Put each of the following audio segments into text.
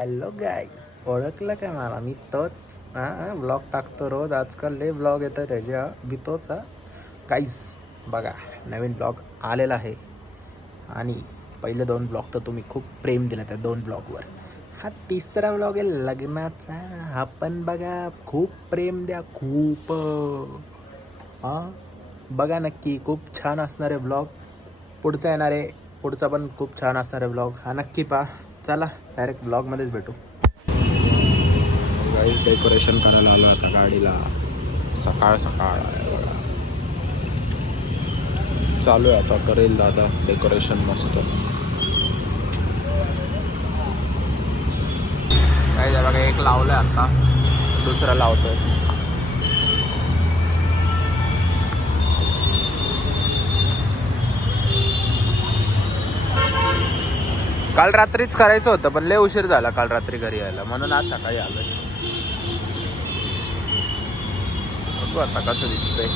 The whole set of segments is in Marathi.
हॅलो गाईज, ओळखलं काय मला? मी तोच ब्लॉग टाकतो रोज. आजकाल लय ब्लॉग येतं त्याच्या. मी तोच गाईज. बघा, नवीन ब्लॉग आलेला आहे आणि पहिले 2 ब्लॉग तर तुम्ही खूप प्रेम दिलं त्या 2 ब्लॉगवर. हा 3रा ब्लॉग आहे लग्नाचा. हा पण बघा, खूप प्रेम द्या, खूप. बघा नक्की, खूप छान असणारे ब्लॉग पुढचा येणार आहे. पुढचा पण खूप छान असणारे ब्लॉग हा नक्की पहा. चला डायरेक्ट ब्लॉगमध्येच भेटू. गाईज, डेकोरेशन करायला आलो आता गाडीला. सकाळ सकाळ चालू आहे आता. करेल दादा डेकोरेशन मस्त. काय बघा, एक लावलंय आता, दुसरा लावतोय. काल रात्रीच करायचं होतं पण लय उशीर झाला काल रात्री घरी यायला, म्हणून आज सकाळी आलोय. बघू आता कसं दिसतंय.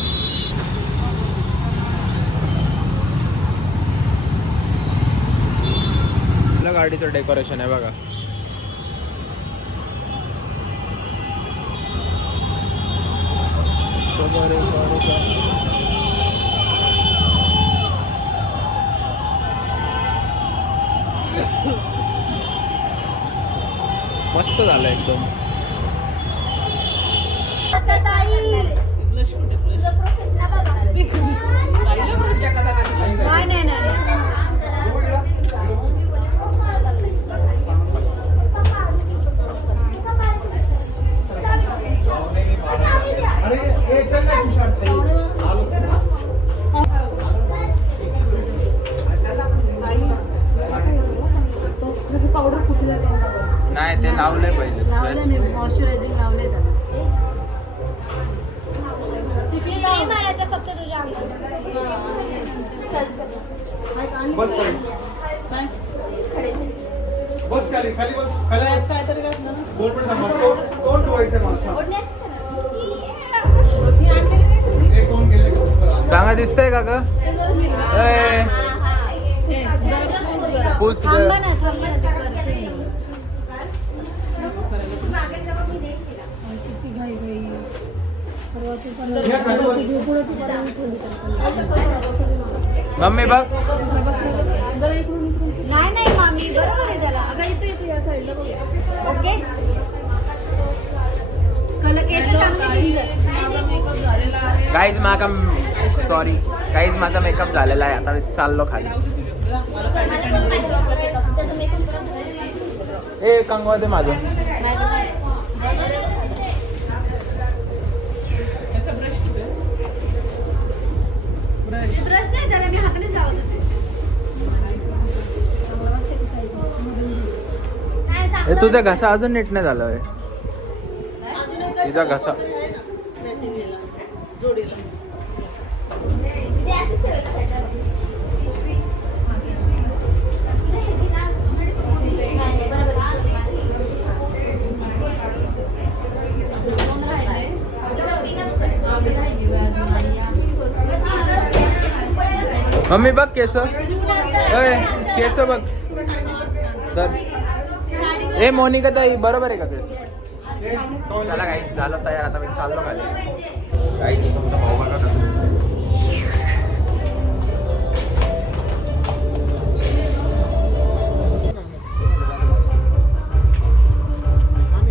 आपल्या गाडीचं डेकोरेशन आहे बघा. मस्त झालं एकदम. नाही, ते लावलंय पहिले. मॉइश्चरायझिंग लावलंय त्याला. फक्त तुझ्या बस खाली खाली बस खाली बस. काहीतरी घातलं ना. दोन मिनिट थांबा. कोण धुवायचं मला? हे कोण गेले? चांगलं दिसतंय का ग? पूस मम्मी बघ. नाही मामी, बरोबर आहे त्याला. अगं इथे या साईडला बघ. ओके. केस चांगले गाईज माझा मेकअप झालेला आहे. आता मी चाललो खाली. ए कंगवा दे माझं. ब्रश नाही त्याला, मी हातानेच लावत होते. हे तुझा घसा अजून नीट नाही झाला आहे. तुझा घसा मम्मी बघ केस. केस बघ. ए मोनिका ताई, बरोबर आहे का केस? चला गाईस, झालं तयार. आता मी चाललो खाली. गाईस, तुमचा भाऊ बघा कसं दिसतंय.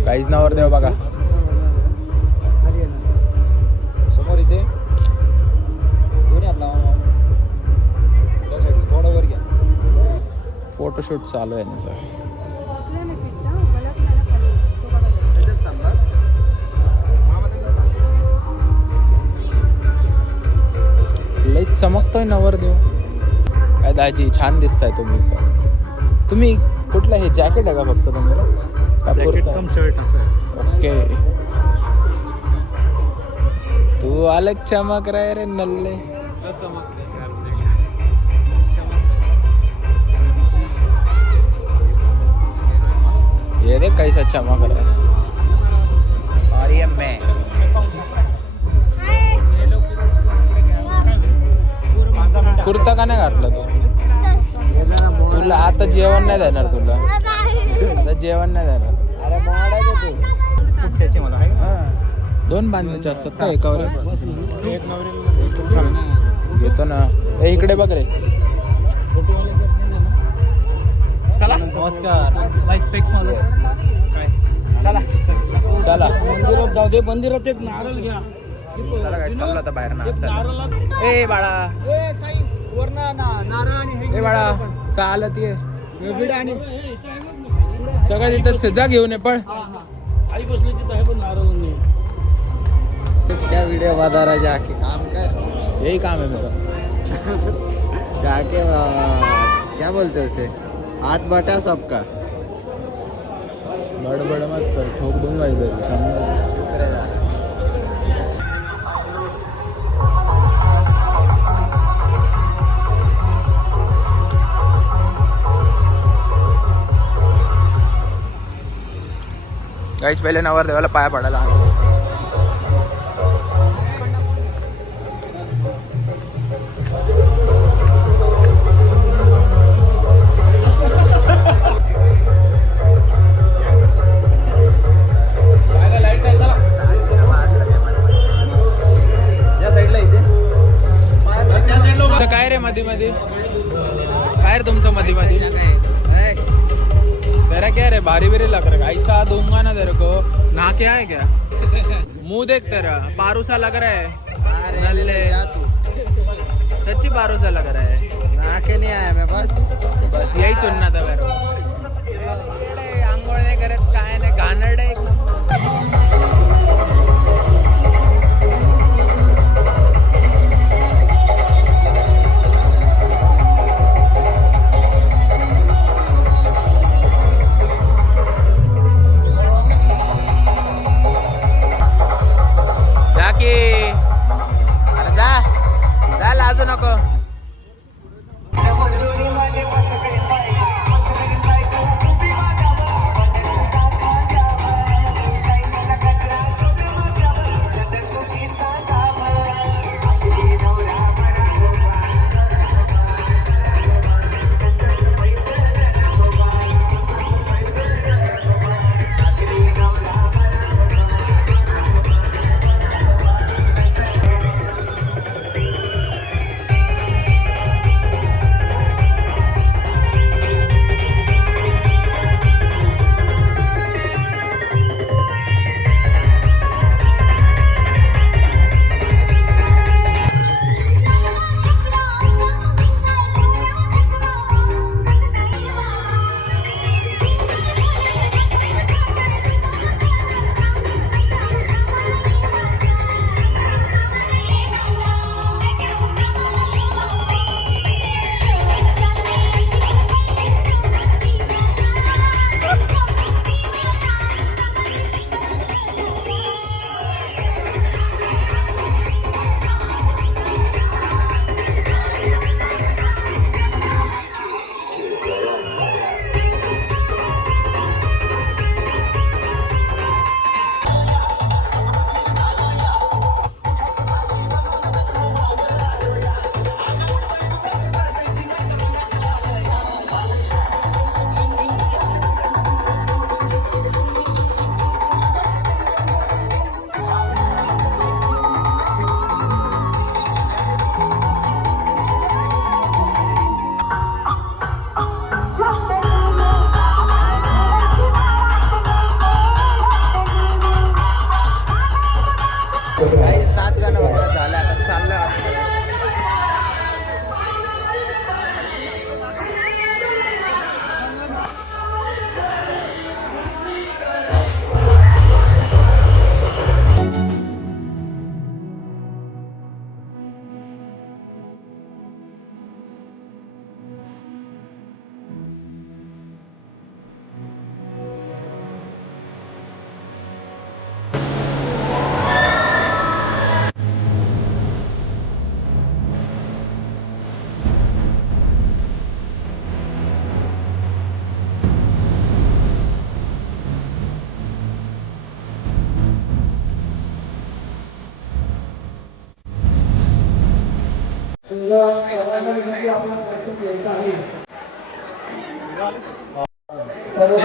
गाईस नावर देव बघा समोर इथे दोन्ही हात लावा. त्या साईडला थोडं वर घ्या. फोटोशूट चालू आहे त्यांचं. लई चमकतोय नवरदेव. काय दाजी, छान दिसताय तुम्ही. तुम्ही कुठलं हे जॅकेट आहे का फक्त तुम्हाला? शर्ट असं. ओके. तू अलग चमक रहा है रे नल्ले. ये रे कैसा चमक रहा है. और ये मैं कुर्ता का नाही घातला तू? तुला आता जेवण नाही देणार तुला. जेवण नाही झालं. अरे मोडायचं ते पुट्ट्याचे मला आहे का? 2 बांधण्याचे असतात का एकावर एक? एक नवरीला घेतो ना. ए इकडे बघ रे. चला नमस्कार लाईक स्पेक्स मला काय चला चला मंदिरात जाऊ दे. मंदिरात एक नारळ घ्या. चला काय चाललं आता बाहेर ना. ए बाळा ए साई वरना नारळ आणि हे ए बाळा चालत ये. विड आणि सगळं तिथं जा घेऊन ये पळ. आई बसली तिथं आहे पण नारळ नाही. तेच क्या वीडियो बता रहा जाके काम कर. यही काम है मेरा. जाके क्या बोलते हैं उसे हाथ बटा सबका. बड़बड़ मत कर, ठोक दूंगा इधर. गाइस पहिले नवरदेवाला पाया पडायला आलो. या साईडला इथे तुमचं काय रे मध्ये मध्ये काय रे तुमचं मध्ये मध्ये तेरा क्या रे बारी बारी लग रहा है. ऐसा दूंगा ना तेरे को. ना क्या है क्या मुंह देख तेरा पारूसा लग रहा है. नल्ले सच्ची पारूसा लग रहा है. नाके नहीं आया मैं बस बस यही सुनना था मेरे को. आंघोळ नाही करत काय नाही घाणेरडं एक नंबर. जा की अरे जा जा लाजू नको.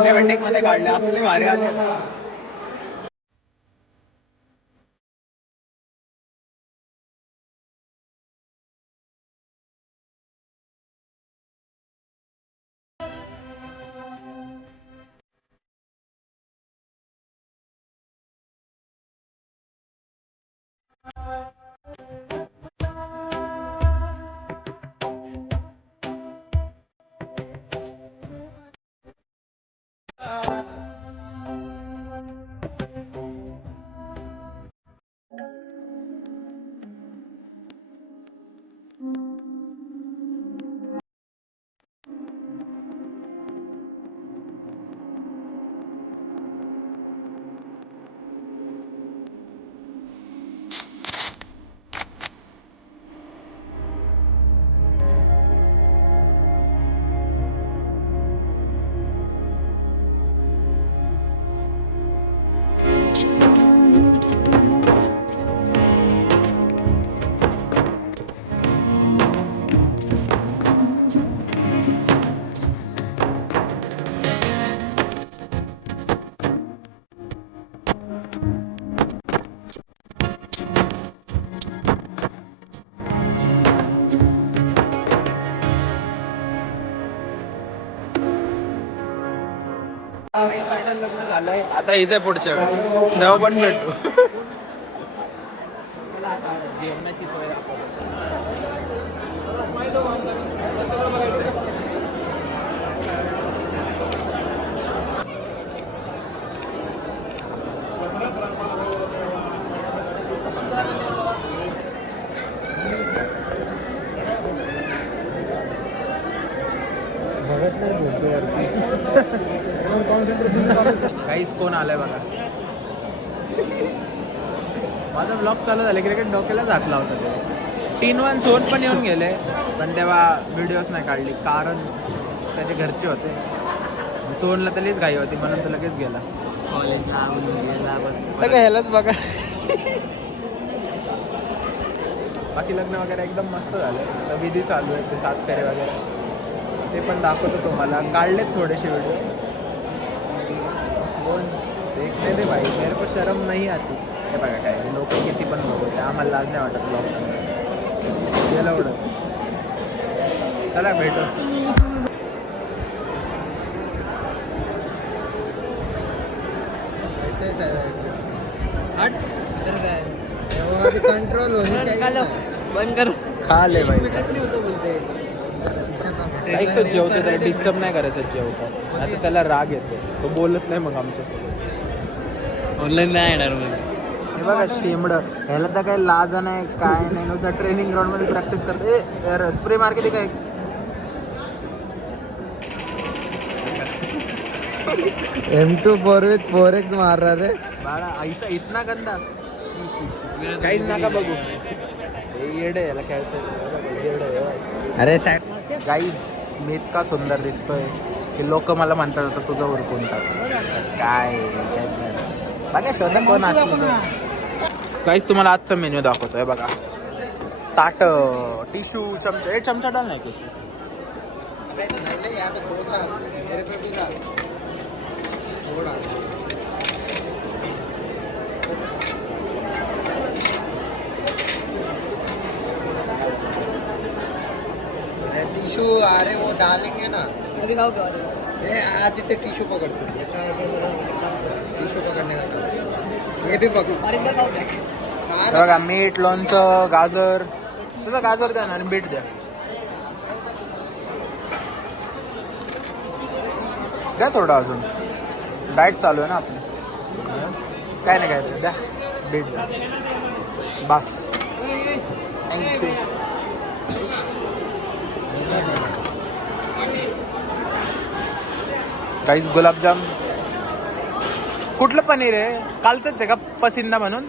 सिनेमॅटिक मध्ये काढले असले भारी आले. लग्न झालंय आता इथे पुढच्या वेळी तेव्हा पण भेटू. जेवणाची सोय काहीच कोण आलाय बघा. माझा ब्लॉग चालू झाला की लगेच डोक्याला घातला होता ते. 3-1 सोन पण येऊन गेले पण तेव्हा व्हिडिओज नाही काढली कारण त्याचे घरचे होते. सोनला तरीच घाई होती म्हणून तो लगेच गेला कॉलेजला. काय ह्यालाच बघा. बाकी लग्न वगैरे एकदम मस्त झालं. विधी चालू आहे ते 7 फेरे वगैरे ते पण दाखवतो तुम्हाला. काढलेत थोडेसे व्हिडिओ. कोण देखते रे भाई मेरे को शर्म नाही आती. हे बघा काय लोक किती पण बघू आम्हाला लाज नाही वाटत ब्लॉग गेलं एवढं. चला भेटू. कंट्रोल बंद कर. खा ले भाई. काहीच तो जेवतो त्याला डिस्टर्ब नाही करायचं जेवतात. आता त्याला राग येतो तो बोलत नाही मग आमच्यासोबत. ऑनलाईन नाही येणार मग. हे बघा शेमड ह्याला तर काही लाज नाही काय नाही नुसतं ट्रेनिंग ग्राउंड मध्ये प्रॅक्टिस करतो. यार स्प्रे मार के काय M24 with 4x मार रहा रे बाळा ऐसा इतना गंदा. काहीच नका बघू. येडे याला खेळतो. अरे साईड गाईज मी इतका सुंदर दिसतोय की लोक मला म्हणतात आता तुझं उरकून टाक. काय बघा शोधा कोण असलं. गाईज तुम्हाला आजचा मेन्यू दाखवतोय बघा. ताट टिश्यू चमचा. हे चमचा डाल नाही किस टिश्यू. अरे वो डालेंगे ना. अभी खाओ क्या? ये आदित्य टिश्यू पकड़ते. टिश्यू पकड़ने का ये भी पकड़. और इधर खाओ क्या? बघा मीठ लोणचं गाजर. तुझं गाजर द्या ना आणि बीट द्या. द्या थोडं अजून. डाएट चालू आहे ना आपली. काय नाही काय द्या बीट द्या बस. थँक्यू. काहीच गुलाबजाम. कुठलं पनीर आहे? कालचंच आहे का पसिंदा म्हणून?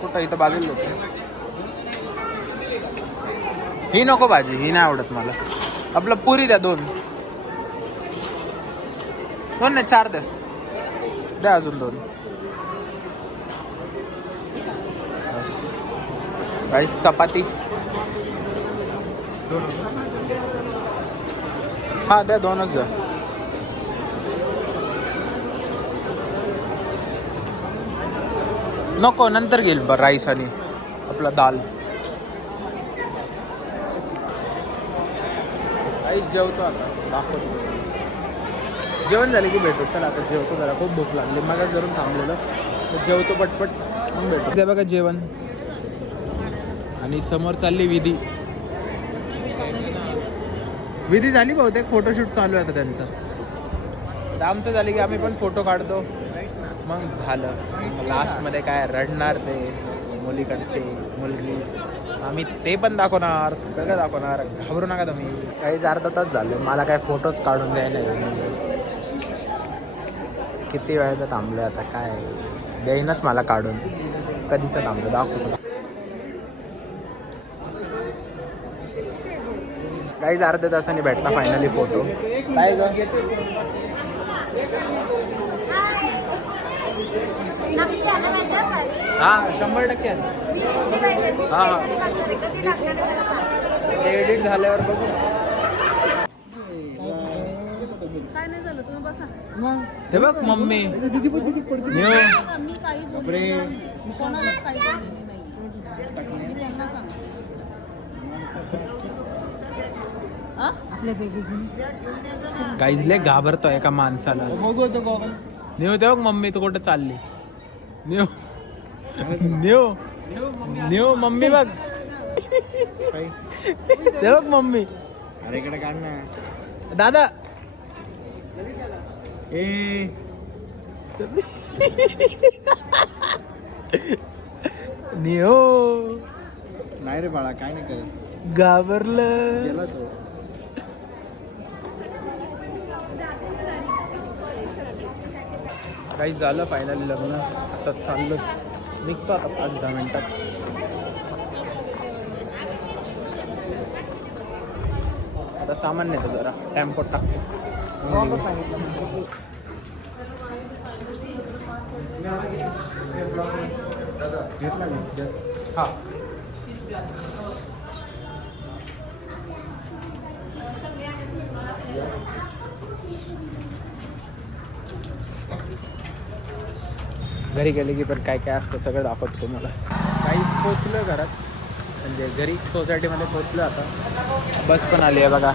कुठं इथं बाजूला होतं. ही नको भाजी. ही नाही आवडत मला. आपलं पुरी द्या 2. 2 नाही 4 द्या. द्या अजून 2. काहीच चपाती. हा द्या, दोनच द्या. नको, नंतर घेईल बरं राईस आणि आपला दाल. राईस जेवतो आता, दाखवतो. जेवण झालं की भेटू. चला आता जेवतो, जरा खूप भूक लागली. मग जरून थांबलेलं तर जेवतो पटपट, मग भेटू. ते बघा जेवण. आणि समोर चालली विधी. विधी झाली बहुतेक, फोटोशूट चालू आहे आता त्यांचं. तर आमचं झालं की आम्ही पण फोटो काढतो, मग झालं. लास्टमध्ये काय रडणार ते मुलीकडचे, मुलगी, आम्ही ते पण दाखवणार, सगळं दाखवणार. घाबरू नका तुम्ही. काहीच अर्धा तास झाले, मला काय फोटोच काढून द्यायला नाही. किती वेळाचं थांबलं आता, काय देईनच मला काढून. कधीचं थांबलं दाखवतो. काहीच अर्ध्या तासाने भेटला फायनली फोटो. काय ग? हा 100% आहे. हा हा, एडिट झाल्यावर बघू. काय नाही झालं, तुम्ही बसा. हे बघ मम्मी. कोणालाच काही नाही. मी त्यांना सांगतो. काहीच लय घाबरतो एका माणसाला. नेऊ ते बघ मम्मी, तू कुठं चालली. नेऊ नेऊ नेऊ मम्मी बघ. ते बघ मम्मी. अरे इकडे काढ ना दादा. नेऊ नाही रे बाळा, काय नाही करत. घाबरलं. गेला तो. काही झालं फायनली लग्न. आता चाललो, निघतो आता 5-10 मिनिटात. आता सामान नेतो, जरा टेम्पोत टाकतो. हा घरी गेले की पण काय काय असतं सगळं दाखवतो तुम्हाला. काहीच पोचलो घरात, म्हणजे घरी सोसायटीमध्ये पोचलो. आता बस पण आली आहे बघा.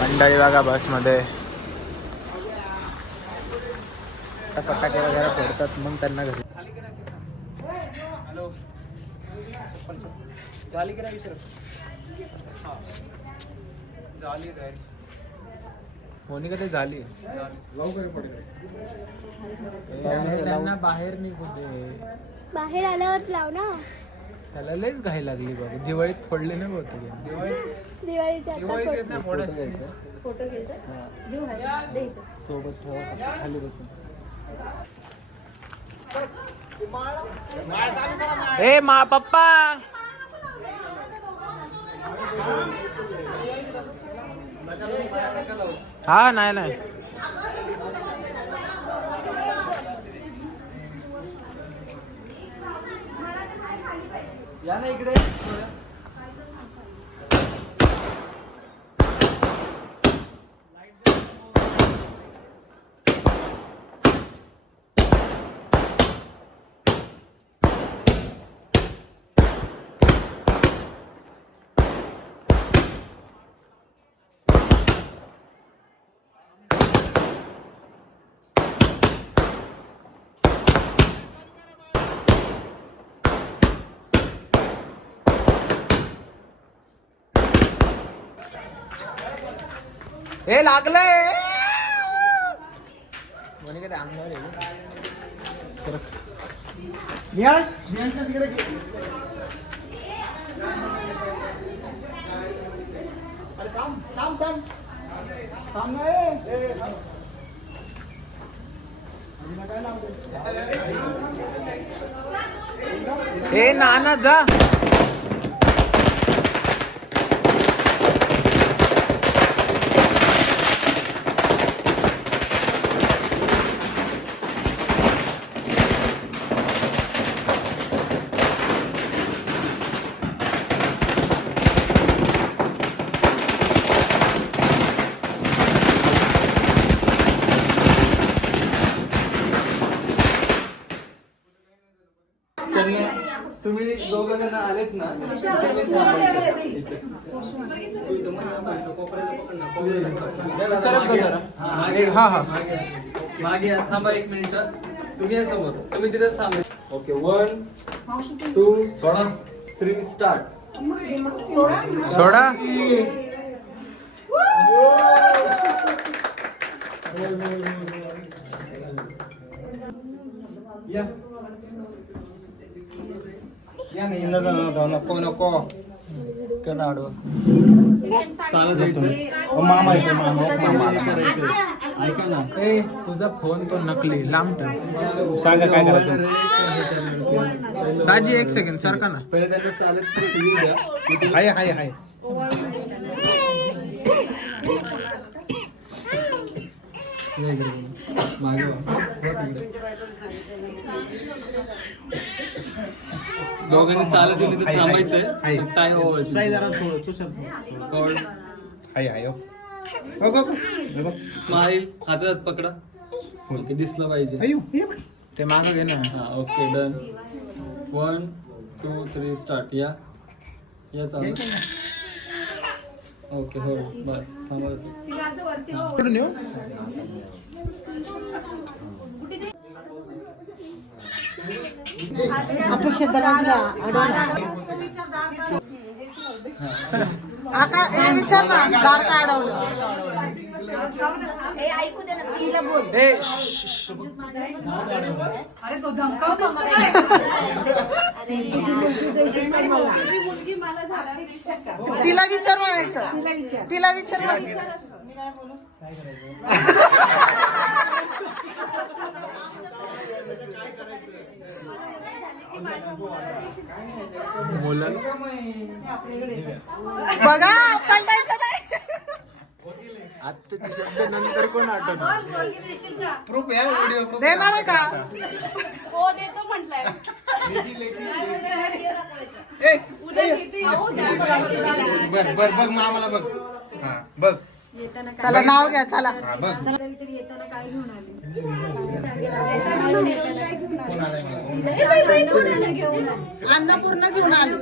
मंडळी बघा बसमध्ये. फटाके वगैरे फोडतात, मग त्यांना घरी. हॅलो, झाली की नाही विचार. झाली तयारी होणी का ते झाली. त्यांना बाहेर निघू दे. बाहेर आल्यावर लाव ना. त्याला लयच घाई लागली बाबा. दिवाळीत पडले ना बहुतेक. दिवाळीच्या फोटो सोबत ठेवा खाली बसून. ए मा पप्पा. हा नाही नाही. या ना इकडे. हे लागलंय. म्हणे काय अंगावर तिकडे हे नाना जा. दोघं जण आलेत ना हा हा मागे या. थांबा 1 मिनिट. तुम्ही या समोर. तुम्ही तिथेच थांबा. ओके 1 2 सोडा 3 स्टार्ट. सोडा नको नको चालत जायचं. मामा येतो मामा ऐका ना. ए तुझा फोन तो नकली लांब ठेव. सांगा काय करायचं दाजी 1 सेकंड सारखा ना. पहिले त्यांना चालत येऊ द्या. हाय हाय हाय मागे वा. दोघांनी चालत येऊन तिथे थांबायचंय. काय साई जरा थोडं तू सर हाय हाय बघ स्माइल. हातात पकडा. ओके दिसलं पाहिजे. अयो ते मागं घे ना. हा ओके डन. 1 2 3 स्टार्ट. या चालू. ओके हो बस थांबा असं. तिला असं वरती कुठून येऊ? विचार ना दार का अडवलं. ए, ऐकू दे ना तिला बोल. ए अरे तो धमकावतोस का काय? तिला विचार म्हणायचं. तिला विचार म्हणायचं. मुलं बघा पलटायचं नाही. आत्ताचे शब्द नंतर कोण आठवणार. बोल, बोलगी देशील का? प्रूफ आहे व्हिडिओ प्रूफ देणार आहे का? हो देतो म्हटलंय. अहो, त्या करायची तिला. बर बर बघ मामाला बघ हा बघ येताना काय चला नाव घ्या चला. हा बघ तरी येताना काय घेऊन आले? घेऊन आले. अन्नपूर्णा घेऊन आलो.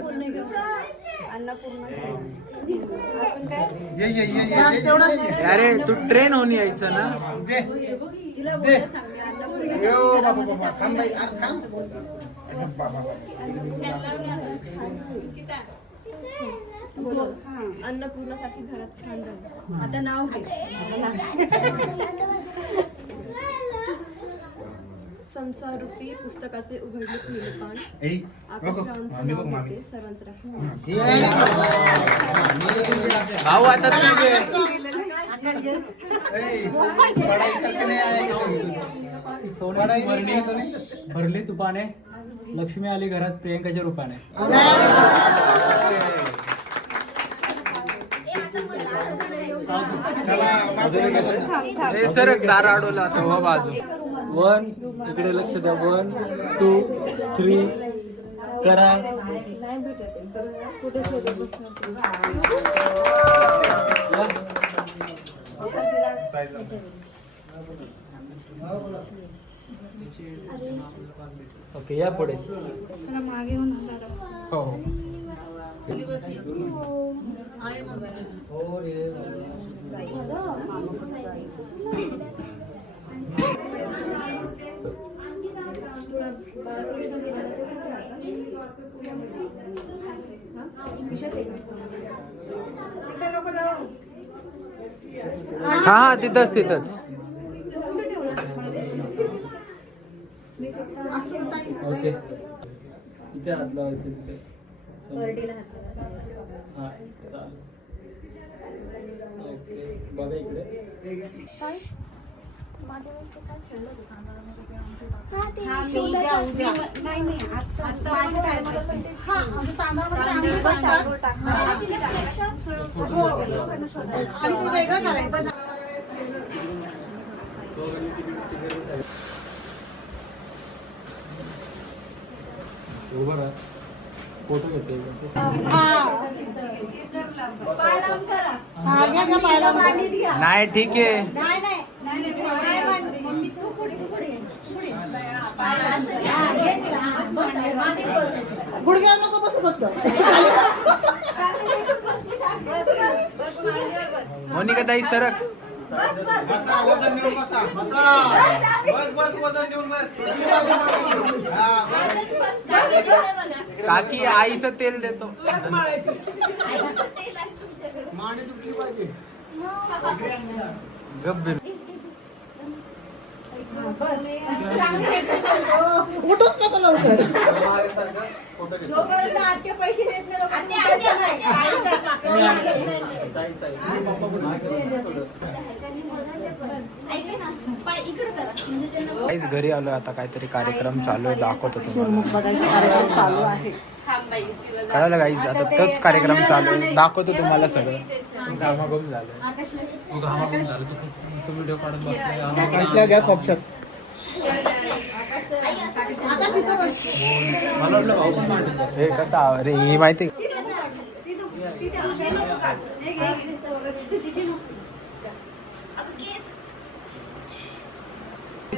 ये ये ये ये अरे तू ट्रेन होऊन यायचं ना. दे दे यो बाबा बाबा थांब बाई थांब अरे बाबा अन्नपूर्णासाठी घरात छान झालं. आता नाव घे. संसार रूपी पुस्तकाचे उघडले पहिलं पान. ए बघ आकाशरावांचं आम्ही बघ नाव मामी घेते, सर्वांचं राखून. भाऊ आता तू घे. पढ़ाई करके नहीं आए सोन्याची भरणी भरली तुपाने. लक्ष्मी आली घरात प्रियंकाच्या रूपाने. ए सर दार अडवलं आता हो बाजू. 1 इकडे लक्ष द्या. 1 2 3 करा. नाही भेटत आहे. कुठे शोधत बसणार? ओके या पुढे. हो हा हा तिथंच तिथंच. ओके इथे हात लावायचे तिथे. बर्डीला हात लावा. हा चालेल. ओके बघा इकडे. आणि ते वेगळं करायचं. उभं राहा. फोटो घेते. पाय लांब करा. पाहिलं नाही ठीक आहे. नाही नाही नाही, नाही. पाय मांड. मम्मी तू पुढे, तू पुढे ये. पुढे. पाय असं घ्या. घे तिला. हा, असं. गुडघ्यावर नको बसू फक्त. मोनिका ताई सरक. वजन देऊन बसा बसा. बस बस वजन देऊन बस. काकी आईचं तेल देतो. मांडी दुखली पाहिजे. गप्प बिल. उठूच नको लवकर. जोपर्यंत आत्या पैसे देत नाही तोपर्यंत आत्या नाही. काहीच घरी आलो आता काहीतरी कार्यक्रम चालू आहे दाखवतो सोनमुख बघायचा कार्यक्रम चालू आहे. कळालं काहीच आता तोच कार्यक्रम चालू आहे दाखवतो तुम्हाला सगळं. घामाघूम झालं तू घामाघूम झालं तू व्हिडिओ काढत बसला घ्या कॉपच्यात. मला वाटलं भाऊ पण मांडत असेल. हे कसं अरे ही माहिती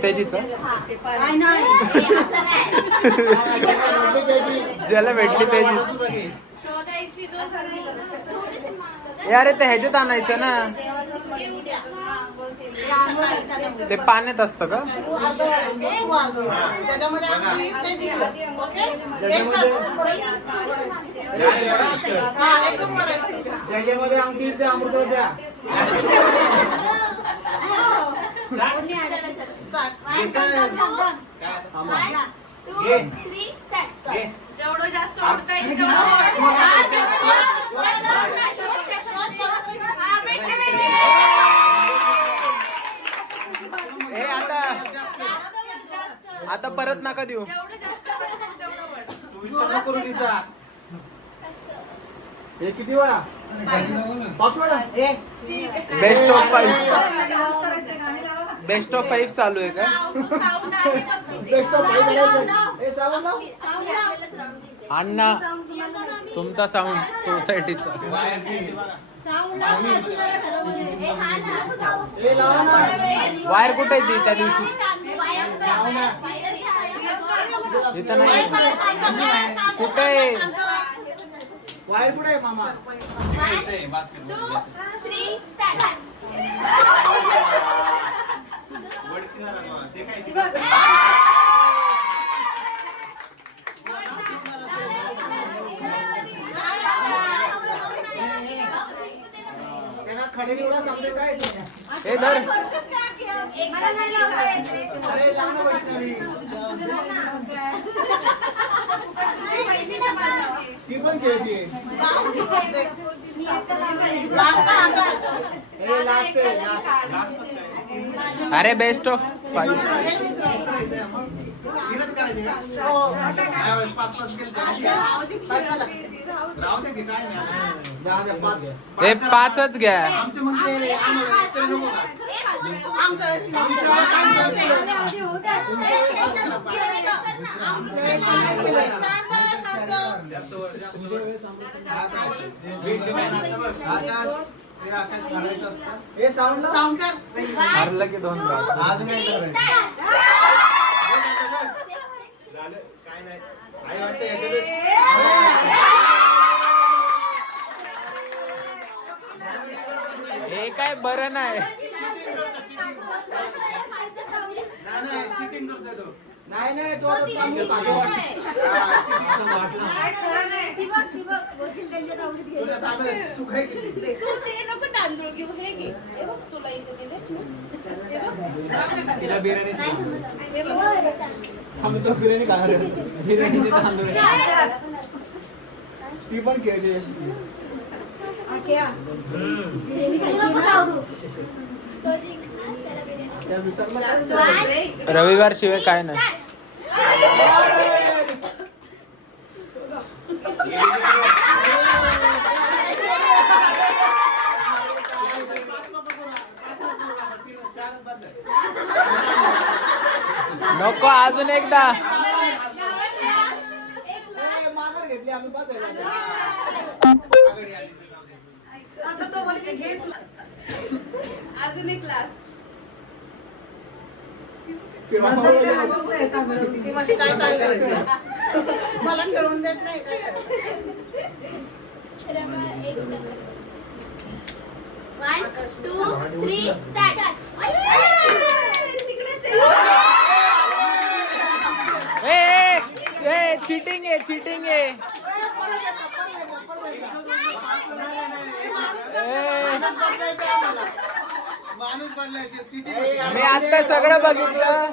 त्याचीच ज्याला भेटली त्याची. यार ते ह्याच्यात आणायचं ना ते पाण्यात असतं का. त्याच्यामध्ये आमटी त्याची घेऊ. ओके? हा, एकदम वाढायचं. ज्याच्यामध्ये आमटी ते अमृत द्या. जेवढं जास्त ओढता येईल हे आता परत नका देऊ. तू विचार नको करू तिचा. हे किती वेळा 5 वेळा. बेस्ट ऑफ 5 बेस्ट ऑफ 5 चालू आहे का. बेस्ट ऑफ 5 करायचं. हे सावं ना. अण्णा तुमचा साऊंड सोसायटीचा. हे लावा ना. वायर कुठे आहे ती त्या दिवशी तिथं नाही कुठे आहे. वायर कुठे आहे मामा. त्यांना खडे निवडा समजेल काय. हे धर. अरे लाव ना वैष्णवी. ती पण खेळते. हे लास्ट आहे लास्ट. अरे बेस्ट ऑफ 5 तीनच करायचे का. यावेळेस 5-5 केले. राहू दे की काय नाही. द्या 5. हे 5च घ्या. आमचे म्हणजे आम्हाला तरी नको का. हे साऊंड मारलं की 2 अजून काय नाही. आई वाटतं हे काय बरं नाही. चिटिंग करतोय तो. नाही तो तुझ्या ताब्यात. तू काय केली. नको तांदूळ घेऊ हे घे. हे बघ तुला इथे दिले. तिला बिर्याणी आम्ही तो बिर्याणी खाणार आहे. बिर्याणीचे तांदूळ. ती पण खेळते. रविवार शिवाय काय नाही. नको अजून एकदा. माघार घेतली आम्ही बसायला. आता तो बोलते घे तुला. अजून एक क्लास ती मध्ये काय चालू करायचं मला खेळून देत नाही काय One, two, three, start. Cheating आहे चिटिंग आहे मी आता सगळं बघितलं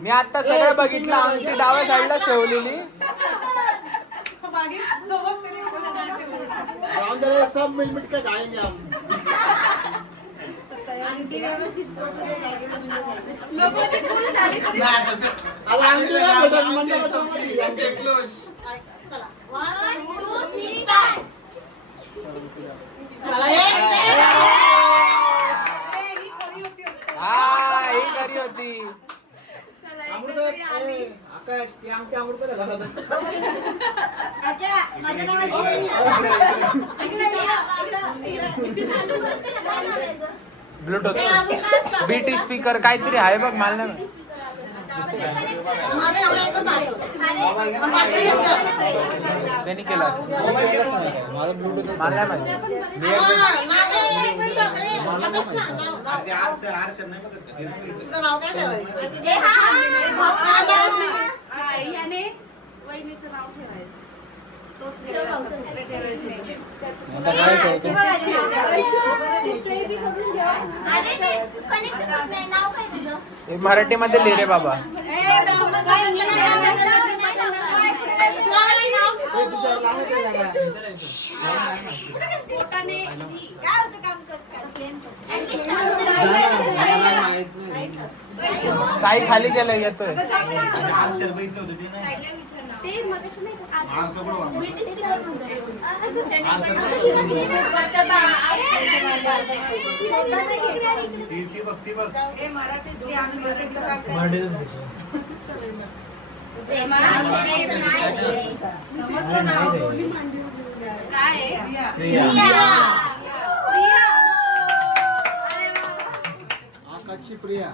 मी आता सगळं बघितलं अंगठी डाव्या साईडलाच ठेवलेली सब मिलमिट के खाएंगे हम अब आंटी ना भेटत म्हणजे One, two, three, start. हा ही खरी होती अमृत आकाश ती आमची अमृत घालत माझ्या नावाची ब्लूटूथ बीटी स्पीकर काहीतरी आहे बघ मला नाही त्यांनी केलं असं माझा ब्लूटूथ मला नाही माहिती तुझं नाव काय ठेवायचं याने वहिनीचं नाव ठेवायचं आता काय ठेवतो हे मराठीमध्ये लिहि रे बाबा साई खाली गेलं येतोय आकाशची प्रिया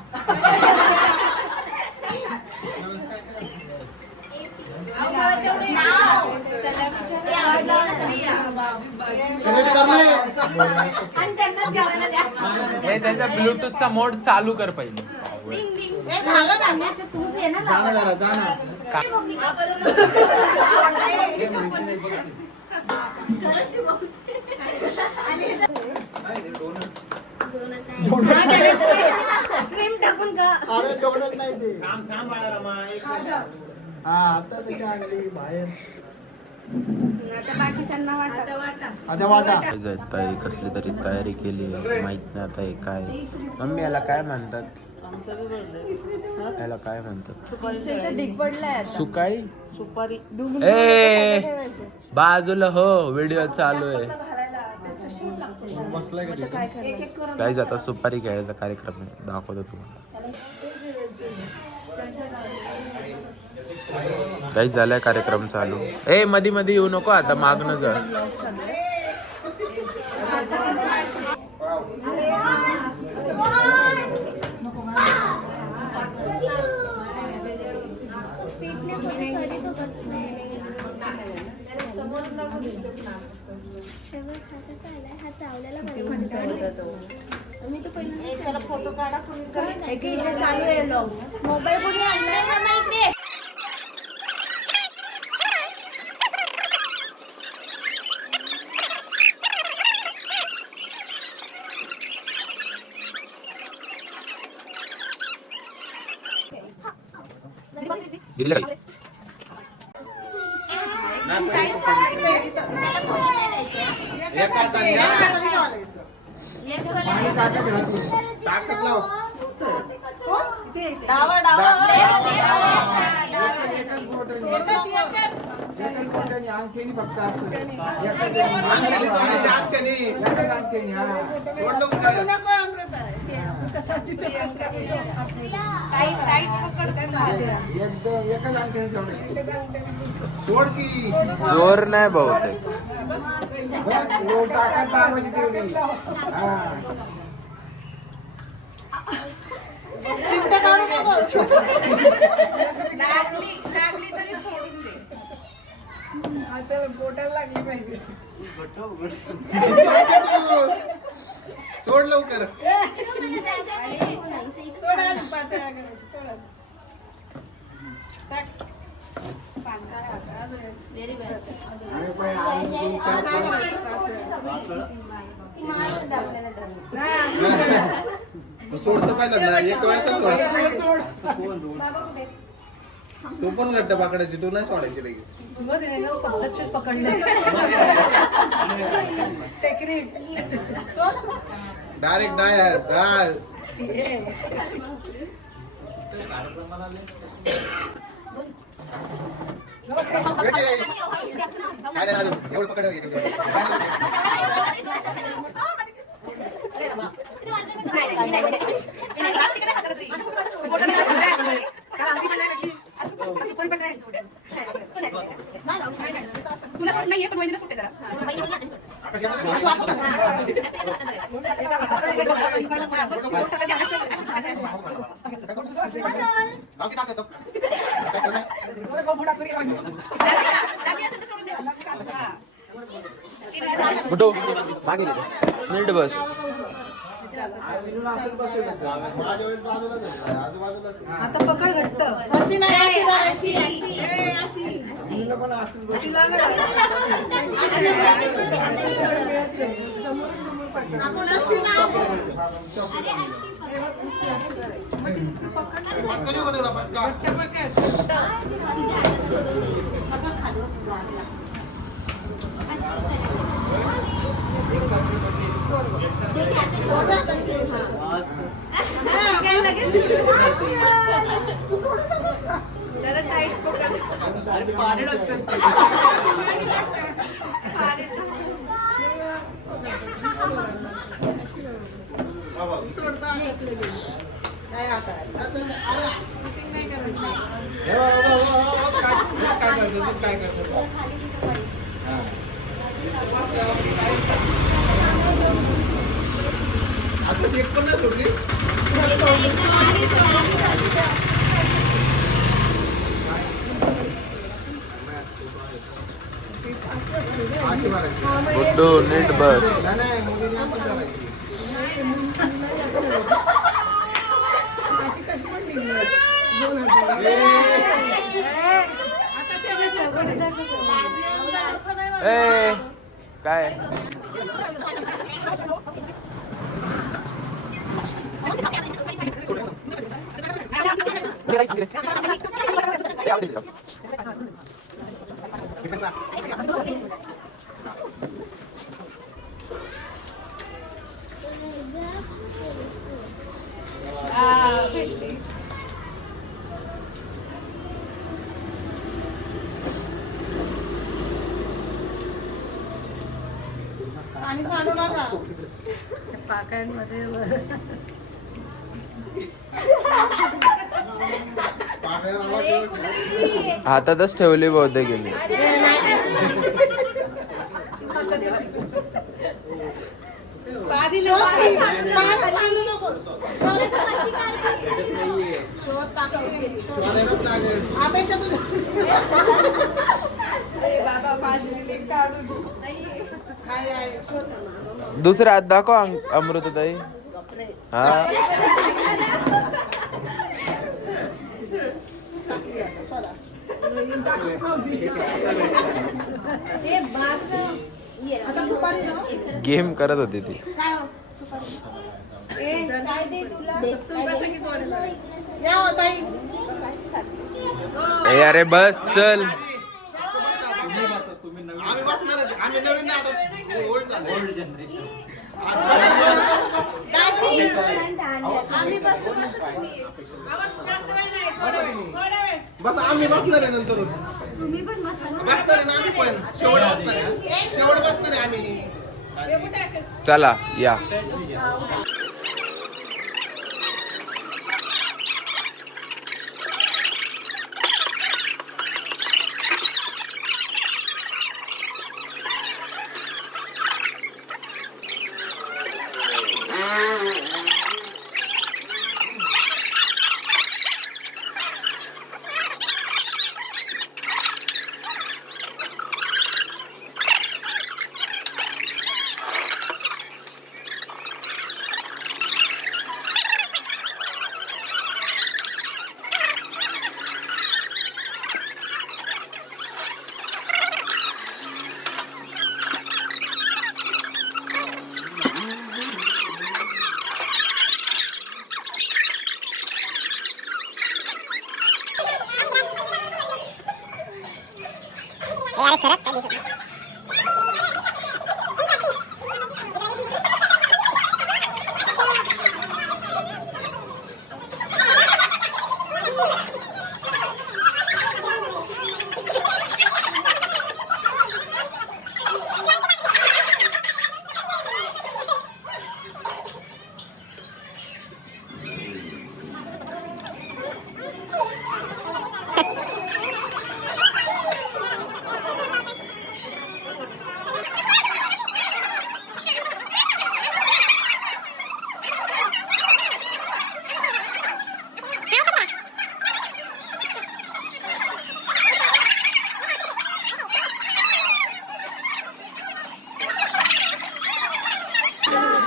हे त्याचा ब्लूटूथचा मोड चालू कर पहिले जाना जरा जाना अरे डोनट नाही ते हा आता कशी आणली बाहेर आता वाटा ताई कसली तरी तयारी केली माहित नाही आता हे काय मम्मी याला काय म्हणतात याला काय म्हणतात सुकाळी सुपारी ए बाजूला हो व्हिडिओ चालू आहे काय आता सुपारी खेळायचा कार्यक्रम आहे दाखवतो तुम्हाला काही झालाय कार्यक्रम चालू ए मध्ये मध्ये येऊ नको आता मागणं जा फोटो काढा चालू आहे मोबाईल कुठे आणलाय ना इकडे दिलं ताकद लाव डावा डावा जोर नाही बहुतेक चिमटा काढू नको. लागली तरी सोडून दे. सोड लवकर. सोड आधी पाच वेळा करायचं. सोड आधी. टाक. पान काय आता? अजून एक. व्हेरी वेल तू सोडतं पाहिलं ना, एक वेळा तर सोड. तू पण घट्ट पकडायची, तू नाही सोडायची लगेच. डायरेक्ट डाल. काय नाही, एवढं पकड. तुला सूट नाहीये पण वहिनीला सुट्टे जरा. कुठं मागे नीट बस. माझ्या वेळेस बाजूला आजूबाजूला अशी नाही, अशी अशी. आपण अशी नाही. काय आता? आता ती एक पण नाही सोडली. अशी मारायची. गुड्डू नीट बस. नाही मुलीने आपण करायची. ए काय पाणी सांडू नका. हातातच ठेवली बहुतेक गेली. पाणी सांडू नको. अपेक्षा तुझ्या. बाबा 5 मिनिट काढून. काय आहे? शोध. दुसरा हात दाखव अमृतताई. हा आता सुपारी ना? गेम करत होती ती. काय हो? या हो ताई. ए अरे बस चल. आम्ही बसणारच. आम्ही नवीन नाही आता. ओल्ड झाले. Old generation. आम्ही बसू. बस आम्ही बसणार आहे नंतर. बसणार आहे ना आम्ही पण. शेवट बसणार आहे. शेवट बसणार आहे आम्ही. चला या.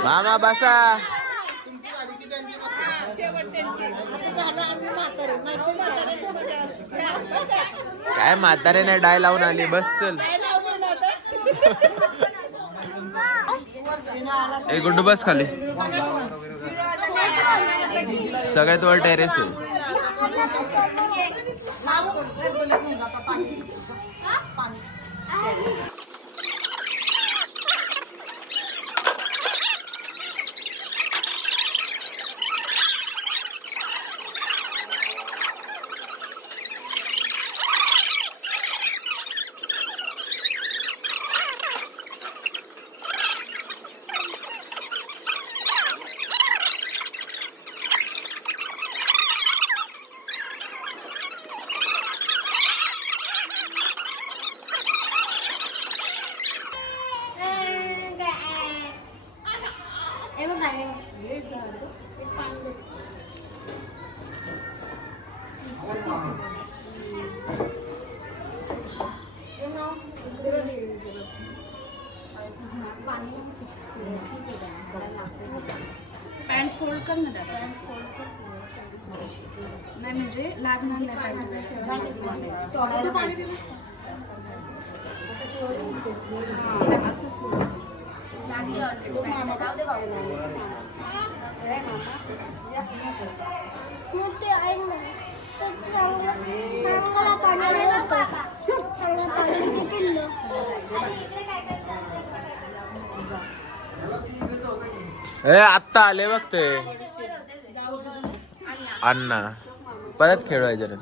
मामा बसा. तुमची झाली की त्यांची बसते. शेवट त्यांची. आता झालं आम्ही म्हातारे. नाही तर म्हाताऱ्याच्या मजा असते. काय म्हाताऱ्याने डाय लावून आली. बस चल. काय लावलं ना आता? ए गुड्डू बस खाली. सगळ्यात वर टेरेस आहे. पॅन्ट फोल्ड कर ना दादा. नाही म्हणजे लागणार नाही. ए आत्ता आले बघ ते अण्णा. परत खेळवायचं ना.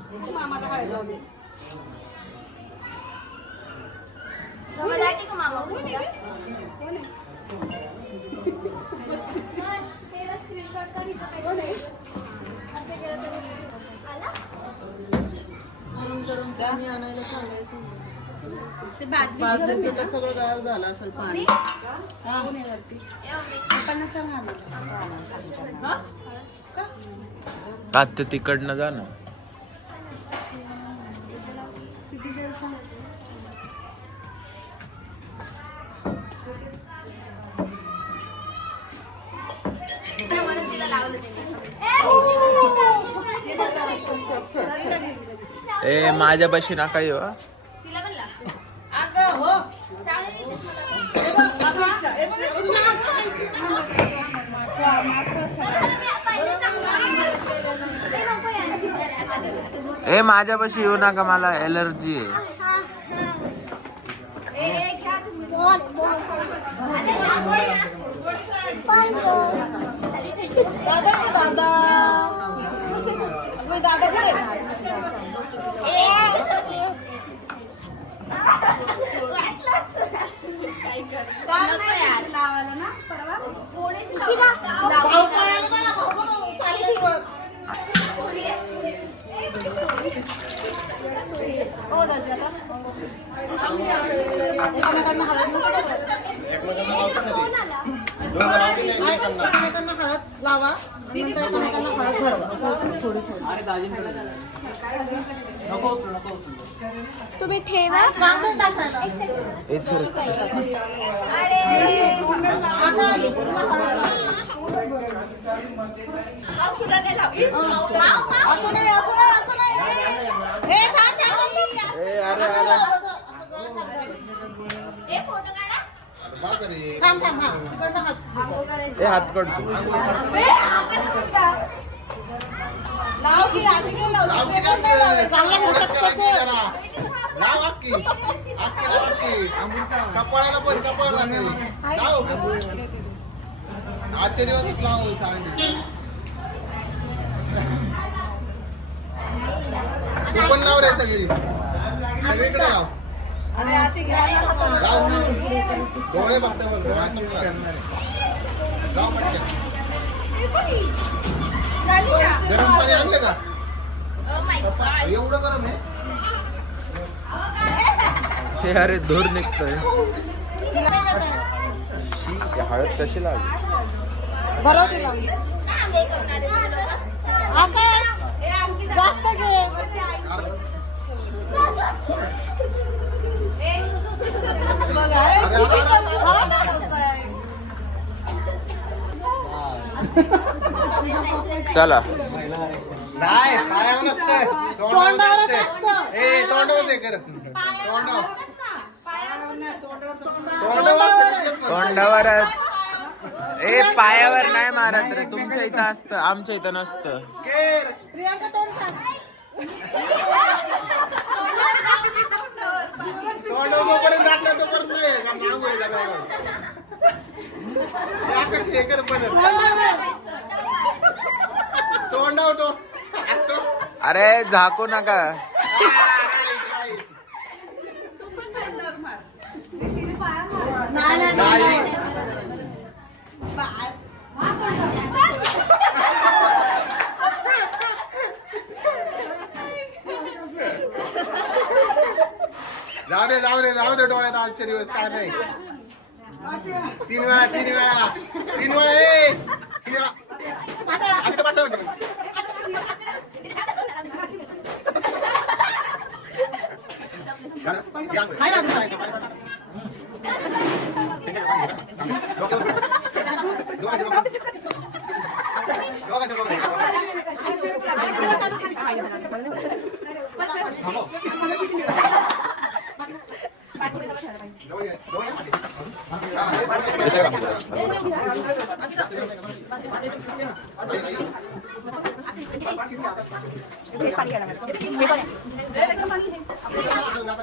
ते बादली सगळं गार झालं असेल पाणी. आत्ता तिकडनं जा ना. ए माझ्यापाशी नका येऊ हा. ए माझ्यापाशी येऊ नका, मला एलर्जी आहे. दादा पुढे. लावायला ना परवा हो दाजी आता एकमेकांना हळद एकमेकांना हळद लावा. एकमेकांना हळद भरवा. थोडी अरे दाजींकडे नको उचलू, नको उचलू. तुम्ही ठेवा. ए सर असं नाही असं नाही असं नाही. थांब थांब. हा तिकडनं हात. ए हात काढ तू. लाव की आधी घेऊन लाव. चांगला मोठा लाव अक्की कपाळाला पण कपाळाला लाव. आजच्या दिवसच लाव चांगली. तू पण लाव रे सगळीकडे लाव. लाव डोळे बघता बघ. डोळ्यात लाव पटकन. गरम पाणी आणलं का? एवढं गरम आहे. हे अरे धूर निघतोय. हळद कशी लागली? आकाश जास्त घे. चला नाही पायावर नसतं तोंडावर असतं. ए तोंडावर हे कर तोंडावर तोंडावरच. ए पायावर नाही मारत रे, तुमच्या इथं असतं, आमच्या इथं नसतं. केर प्रियांका तोंड सांग. तोंडावर जात तोपर्यंत नाही का नांगोळीला काय आकाश हे कर पण तोंडावर तोंड अरे झाकू नका. जाऊ दे डोळ्यात आजचे दिवस काय नाही. 3 वेळा ए 3 वेळा असं पाठव.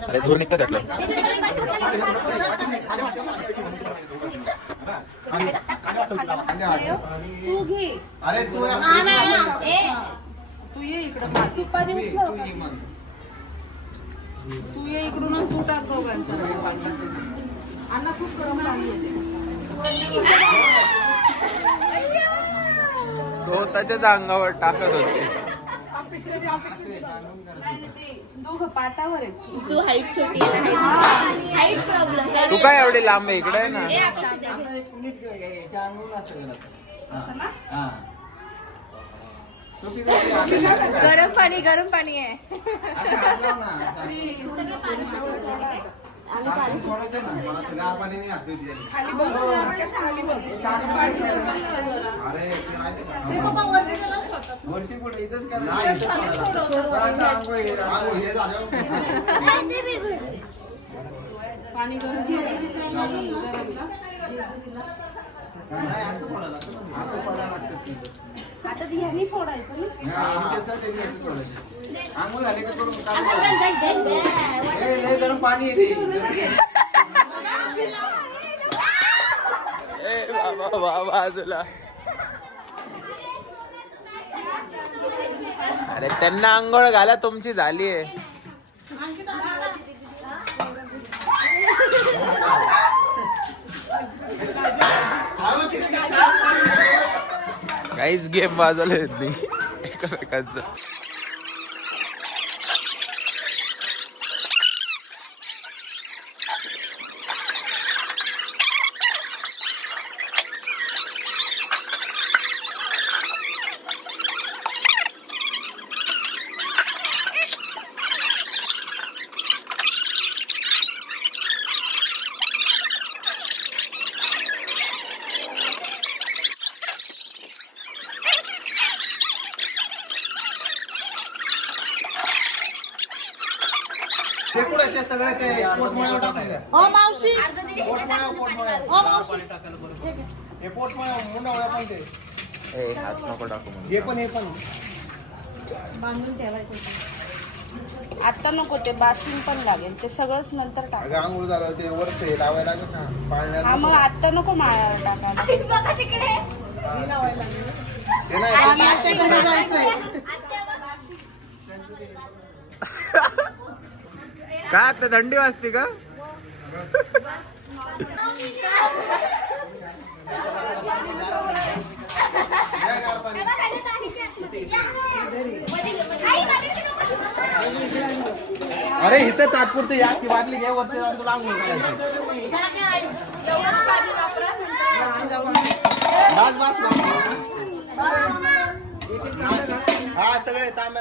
अरे धूर निघतं त्यातलं. तू घे. अरे तू तू ये इकडं सुपारी उचलव. तू ये इकडून आणि तू टाक दोघांचं. अण्णा खूप गरम लागली होती. स्वतःच्याच अंगावर टाकत होते. दोघं पाटावर आहेत. तू हाईट छोटी हाईट प्रॉब्लेम. तू काय एवढी लांब आहे? इकडे आहे ना. गरम पाणी आहे. पाणी गरम आता ह्यानी सोडायचं ना. गरम पाणी येते. ए बाबा बाजूला. अरे त्यांना आंघोळ घाला, तुमची झाली आहे. काहीच गेम वाजवले नाही एकमेकांचं. ते कुठे ते सगळे ते पोटमाळ्यावर टाकून द्या. ओ मावशी. पोटमाळ्यावर ओ मावशी. हे पोटमाळ्यावर मुंडावळ्या पण ते ए हात नको टाकू म्हणून. हे पण बांधून ठेवायचं. आता नको, ते बाशिंग पण लागेल. ते सगळंच नंतर टाक. अगं आंघोळ झालं ते वरचं हे लावायला लागत ना पाळण्याला. हा मग आता नको माळ्यावर टाकायला. बघा तिकडे. ते नाही आत्याच्या घरी जायचंय. का आता थंडी वाजते का? अरे इथं तात्पुरते या की बाटली घ्या वरती जाऊन तुला आंघोळ करायची. बस बस हा सगळे तांबे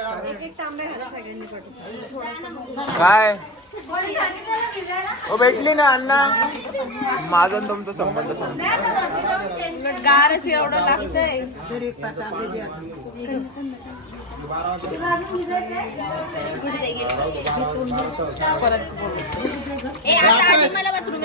काय ओ भेटली ना अण्णा, माझा आणि तुमचा संबंध सांगतो. गारच एवढं लागतंय. मला बाथरूम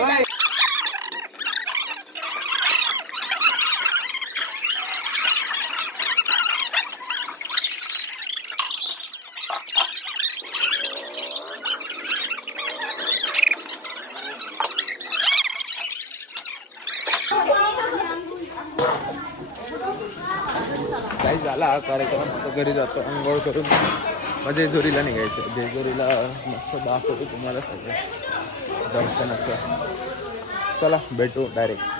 काही झाला हा कार्यक्रम. आता घरी जातो अंघोळ करून, मग जेजुरीला निघायचं. जेजुरीला मस्त दाखवतो तुम्हाला सगळं दर्शनाचं. चला भेटू डायरेक्ट.